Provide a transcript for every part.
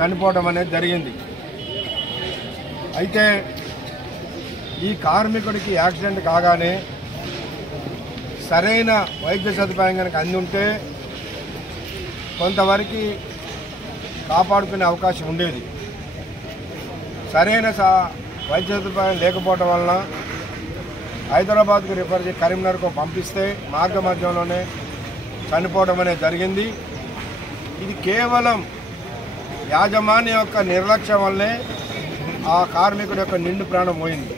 చనిపోవడం అనేది జరిగింది. అయితే ఈ కార్మికుడికి యాక్సిడెంట్ కాగానే సరైన వైద్య సదుపాయం కనుక అంది ఉంటే కొంతవరకు కాపాడుకునే అవకాశం ఉండేది. సరైన వైద్య సదుపాయం లేకపోవడం వలన హైదరాబాద్కు రిఫర్ చేసి కరీంనగర్కు పంపిస్తే మార్గ మధ్యంలోనే చనిపోవడం అనేది జరిగింది. ఇది కేవలం యాజమాన్యం యొక్క నిర్లక్ష్యం వల్లే ఆ కార్మికుడి యొక్క నిండు ప్రాణం పోయింది.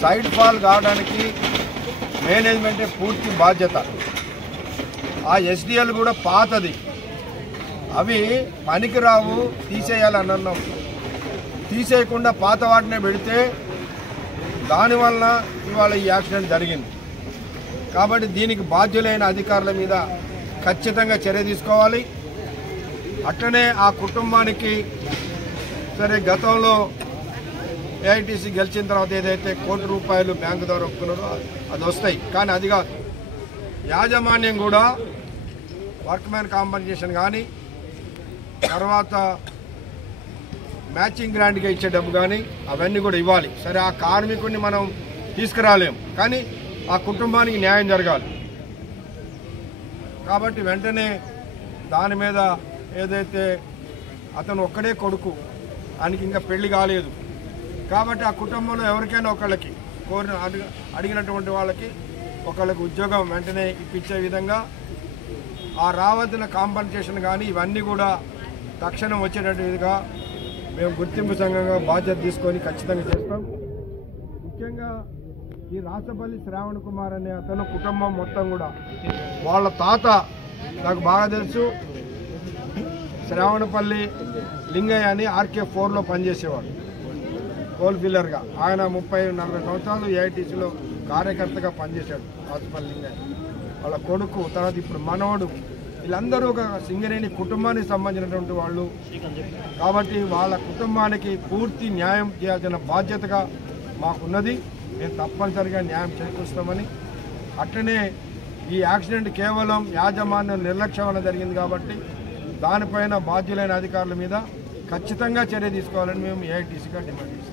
సైడ్ ఫాల్ కావడానికి మేనేజ్మెంటే పూర్తి బాధ్యత. ఆ ఎస్డిఎల్ కూడా పాతది, అవి పనికిరావు, తీసేయాలని అన్నాం. తీసేయకుండా పాత వాటినే పెడితే దానివల్ల ఇవాళ ఈ యాక్సిడెంట్ జరిగింది. కాబట్టి దీనికి బాధ్యులైన అధికారుల మీద ఖచ్చితంగా చర్య తీసుకోవాలి. అట్లనే ఆ కుటుంబానికి సరే గతంలో ఏఐటీసీ గెలిచిన తర్వాత ఏదైతే ₹1 బ్యాంకు ద్వారా ఒప్పుకున్నారో అది వస్తాయి, కానీ అది కాదు. యాజమాన్యం కూడా వర్క్మెన్ కాంపన్సేషన్ కానీ తర్వాత మ్యాచింగ్ గ్రాంట్గా ఇచ్చే డబ్బు కానీ అవన్నీ కూడా ఇవ్వాలి. సరే ఆ కార్మికుడిని మనం తీసుకురాలేము, కానీ ఆ కుటుంబానికి న్యాయం జరగాలి. కాబట్టి వెంటనే దాని మీద ఏదైతే అతను ఒక్కడే కొడుకు, ఆయనకి ఇంకా పెళ్లి కాలేదు కాబట్టి ఆ కుటుంబంలో ఎవరికైనా ఒకళ్ళకి అడిగినటువంటి వాళ్ళకి ఒకళ్ళకి ఉద్యోగం వెంటనే ఇప్పించే విధంగా ఆ రావాల్సిన కాంపన్సేషన్ కానీ ఇవన్నీ కూడా తక్షణం వచ్చేటట్టుగా మేము గుర్తింపు సంఘంగా బాధ్యత తీసుకొని ఖచ్చితంగా చేస్తాం. ముఖ్యంగా ఈ రాసపల్లి శ్రావణ్ కుమార్ అనే అతను కుటుంబం మొత్తం కూడా వాళ్ళ తాత నాకు బాగా తెలుసు, శ్రావణపల్లి లింగయ్య అని RK4లో పనిచేసేవాడు కోల్ ఫిల్లర్గా. ఆయన 30-40 సంవత్సరాలు ఏఐటీసీలో కార్యకర్తగా పనిచేశాడు. రాసపల్లి లింగయ్య వాళ్ళ కొడుకు, తర్వాత ఇప్పుడు మనవడు, వీళ్ళందరూ ఒక సింగరేణి కుటుంబానికి సంబంధించినటువంటి వాళ్ళు. కాబట్టి వాళ్ళ కుటుంబానికి పూర్తి న్యాయం చేయాల్సిన బాధ్యతగా మాకున్నది. మేము తప్పనిసరిగా న్యాయం చేకూరుస్తామని. అట్లనే ఈ యాక్సిడెంట్ కేవలం యాజమాన్యం నిర్లక్ష్యం వల్ల జరిగింది కాబట్టి దానిపైన బాధ్యులైన అధికారుల మీద ఖచ్చితంగా చర్య తీసుకోవాలని మేము ఏఐటీసీగా డిమాండ్ చేస్తాం.